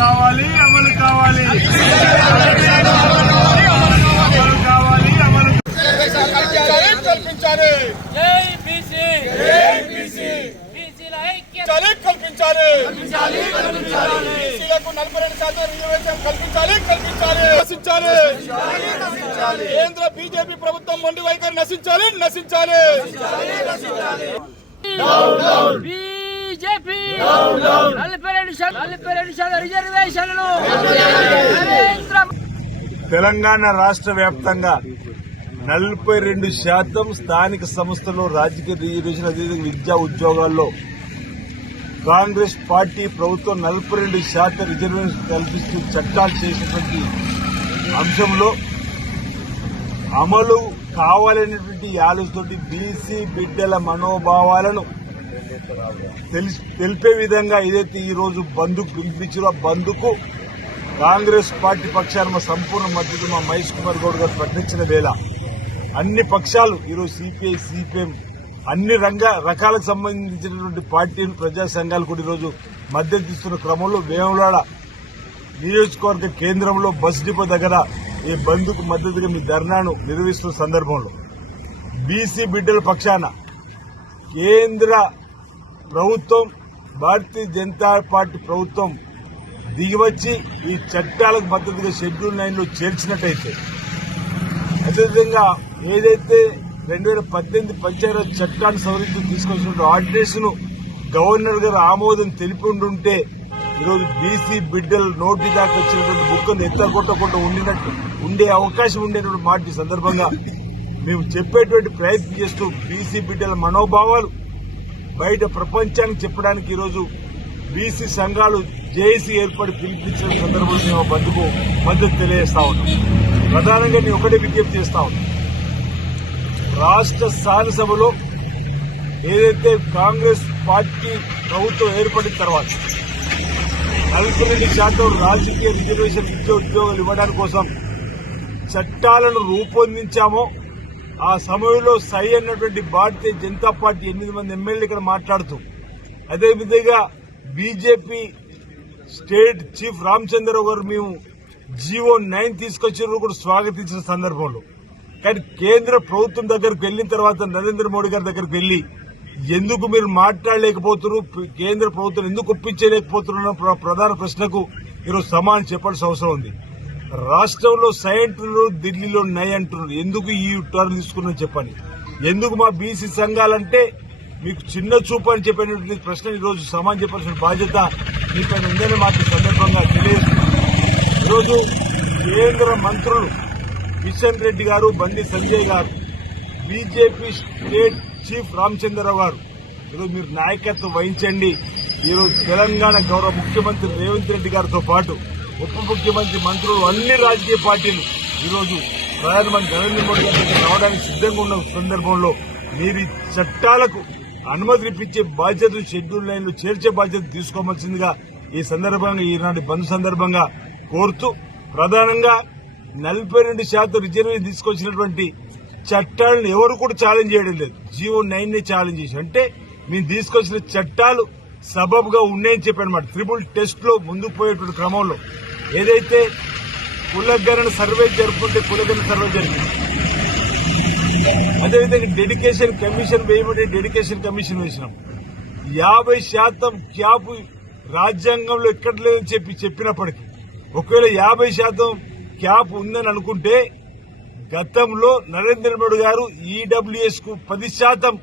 కావాలి అమలు కావాలి అమలు కావాలి అమలు కల్పించాలి కల్పించాలి జై బీసీ బీసీల ఐక్యత కల్పించాలి కల్పించాలి బీసీలకు నలభై రెండు శాతం రిజర్వేషన్ కల్పించాలి కల్పించాలి నశించాలి కేంద్ర బీజేపీ ప్రభుత్వం మొండి వైఖరి నశించాలి నశించాలి బీజేపీ. రిజర్వేషన్లు. తెలంగాణ రాష్ట్ర వ్యాప్తంగా నలభై రెండు శాతం స్థానిక సంస్థలు రాజకీయ రిజర్వేషన్ అదేవిధంగా విద్యా ఉద్యోగాల్లో. కాంగ్రెస్ పార్టీ ప్రభుత్వం నలభై రెండు శాతం రిజర్వేషన్ కల్పిస్తూ చట్టాలు చేసినటువంటి అంశంలో అమలు కావాలనేటువంటి ఆలోచనతోటి బీసీ బిడ్డల మనోభావాలను తెలిసి తెలిపే విధంగా ఏదైతే ఈరోజు బంధుకు పిలిపించారో ఆ బంధుకు కాంగ్రెస్ పార్టీ పక్షాన మా సంపూర్ణ మద్దతు మా మహేష్ కుమార్ గౌడ్ గారు ప్రకటించిన వేళ అన్ని పక్షాలు ఈరోజు సిపిఐ సిపిఎం అన్ని రంగ రకాలకు సంబంధించినటువంటి పార్టీలు ప్రజా సంఘాలు కూడా ఈరోజు మద్దతు ఇస్తున్న క్రమంలో వేములాడ నియోజకవర్గ కేంద్రంలో బస్ డిపో దగ్గర ఈ బంధుకు మద్దతుగా మీ ధర్నాను నిర్వహిస్తున్న సందర్భంలో బీసీ బిడ్డల పక్షాన కేంద్ర ప్రభుత్వం భారతీయ జనతా పార్టీ ప్రభుత్వం దిగివచ్చి ఈ చట్టాలకు మద్దతుగా షెడ్యూల్ నైన్లో చేర్చినట్టయితే అదేవిధంగా ఏదైతే రెండు వేల పద్దెనిమిది పంచాయతీ చట్టాన్ని సవరించి తీసుకొచ్చిన ఆర్డినెన్స్ను గవర్నర్ గారు ఆమోదం తెలిపి ఉండుంటే ఈరోజు బీసీ బిడ్డలు నోటి దాకా వచ్చినటువంటి బుక్కను ఎత్తగొట్టకుండా ఉండినట్టు ఉండే అవకాశం ఉండేటువంటి మాట సందర్భంగా మేము చెప్పేటువంటి ప్రయత్నం చేస్తూ బీసీ బిడ్డల మనోభావాలు బయట ప్రపంచానికి చెప్పడానికి ఈరోజు బీసీ సంఘాలు జేఏసీ ఏర్పడి పిలిపించిన సందర్భంలో మేము బంధుకు మద్దతు తెలియజేస్తా ఉన్నాం. ప్రధానంగా నేను ఒకటే విజ్ఞప్తి చేస్తా ఉన్నాం. రాష్ట్ర శాసనసభలో ఏదైతే కాంగ్రెస్ పార్టీ ప్రభుత్వం ఏర్పడిన తర్వాత నలభై రెండు శాతం రాజకీయ రిజర్వేషన్ విద్య ఉద్యోగాలు ఇవ్వడానికి కోసం చట్టాలను రూపొందించామో ఆ సమయంలో సై అన్నటువంటి భారతీయ జనతా పార్టీ ఎనిమిది మంది ఎమ్మెల్యేలు ఇక్కడ మాట్లాడుతూ అదేవిధంగా బీజేపీ స్టేట్ చీఫ్ రామచంద్రరావు గారు మేము జీవో నైన్ తీసుకొచ్చిన కూడా స్వాగతించిన సందర్భంలో. కానీ కేంద్ర ప్రభుత్వం దగ్గరకు వెళ్ళిన తర్వాత నరేంద్ర మోడీ గారి దగ్గరకు వెళ్ళి ఎందుకు మీరు మాట్లాడలేకపోతున్నారు? కేంద్ర ప్రభుత్వం ఎందుకు ఒప్పించలేకపోతున్నారు? ప్ర- ప్రధాన ప్రశ్నకు ఈరోజు సమాధానం చెప్పాల్సిన అవసరం ఉంది. రాష్ట్రంలో సై అంటున్నారు ఢిల్లీలో నై అంటున్నారు. ఎందుకు ఈ టర్న్ తీసుకున్నా చెప్పండి. ఎందుకు మా బీసీ సంఘాలంటే మీకు చిన్న చూపు అని చెప్పినటువంటి ప్రశ్న ఈరోజు సమాధానం చెప్పాల్సిన బాధ్యత మీపైన ఉందని మాకు సందర్భంగా తెలియజేస్తున్నాను ఈరోజు కేంద్ర మంత్రులు కిషన్ రెడ్డి గారు బండి సంజయ్ గారు బీజేపీ స్టేట్ చీఫ్ రామచంద్రరావు గారు. ఈరోజు మీరు నాయకత్వం వహించండి. ఈరోజు తెలంగాణ గౌరవ ముఖ్యమంత్రి రేవంత్ రెడ్డి గారితో పాటు ఉప ముఖ్యమంత్రి మంత్రులు అన్ని రాజకీయ పార్టీలు ఈరోజు ప్రధానమంత్రి నరేంద్ర మోడీ గారికి రావడానికి సిద్ధంగా ఉన్న సందర్భంలో మీరు చట్టాలకు అనుమతి ఇప్పించే బాధ్యతను షెడ్యూల్ లైన్లో చేర్చే బాధ్యత తీసుకోవాల్సిందిగా ఈ సందర్భంగా ఈనాటి బంద్ సందర్భంగా కోరుతూ ప్రధానంగా నలభై రెండు శాతం రిజర్వేషన్ తీసుకొచ్చినటువంటి చట్టాలను ఎవరు కూడా ఛాలెంజ్ చేయడం లేదు. జీవో నైన్ని ఛాలెంజ్ చేసి అంటే మేము తీసుకొచ్చిన చట్టాలు సబబ్గా ఉన్నాయని చెప్పానమాట ట్రిపుల్ టెస్ట్లో ముందుకు పోయేటువంటి క్రమంలో ఏదైతే కులగణన సర్వే జరుపుకుంటే కులగణన సర్వే జరిగింది. అదేవిధంగా డెడికేషన్ కమిషన్ వేయమంటే డెడికేషన్ కమిషన్ వేసినాం. యాభై శాతం క్యాప్ రాజ్యాంగంలో ఎక్కడ లేదని చెప్పి చెప్పినప్పటికీ ఒకవేళ యాభై శాతం క్యాప్ ఉందని అనుకుంటే గతంలో నరేంద్ర మోడీ గారు ఈడబ్ల్యూఎస్కు పది శాతం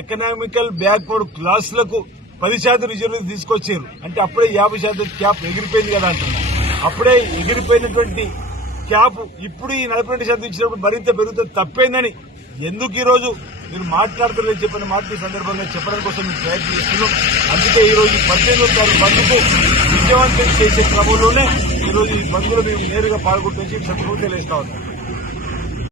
ఎకనామికల్ బ్యాక్వర్డ్ క్లాసులకు పది శాతం రిజర్వేషన్ తీసుకొచ్చారు. అంటే అప్పుడే యాభై శాతం క్యాప్ ఎగిరిపోయింది కదా అంటున్నారు. అప్పుడే ఎగిరిపోయినటువంటి క్యాప్ ఇప్పుడు ఈ నలభై రెండు శాతం ఇచ్చినప్పుడు మరింత పెరుగుతుంది. తప్పేందని ఎందుకు ఈ రోజు మీరు మాట్లాడతలేదు చెప్పిన మాట సందర్భంగా చెప్పడం కోసం మేము ప్రయత్నం చేస్తున్నాం. అందుకే ఈ రోజు పద్దెనిమిది తారీఖు బంద్కు విజయవంతం చేసే క్రమంలోనే ఈ రోజు ఈ బంద్లో మేము నేరుగా పాల్గొంటే సంతృప్తి తెలియస్తా ఉన్నాం.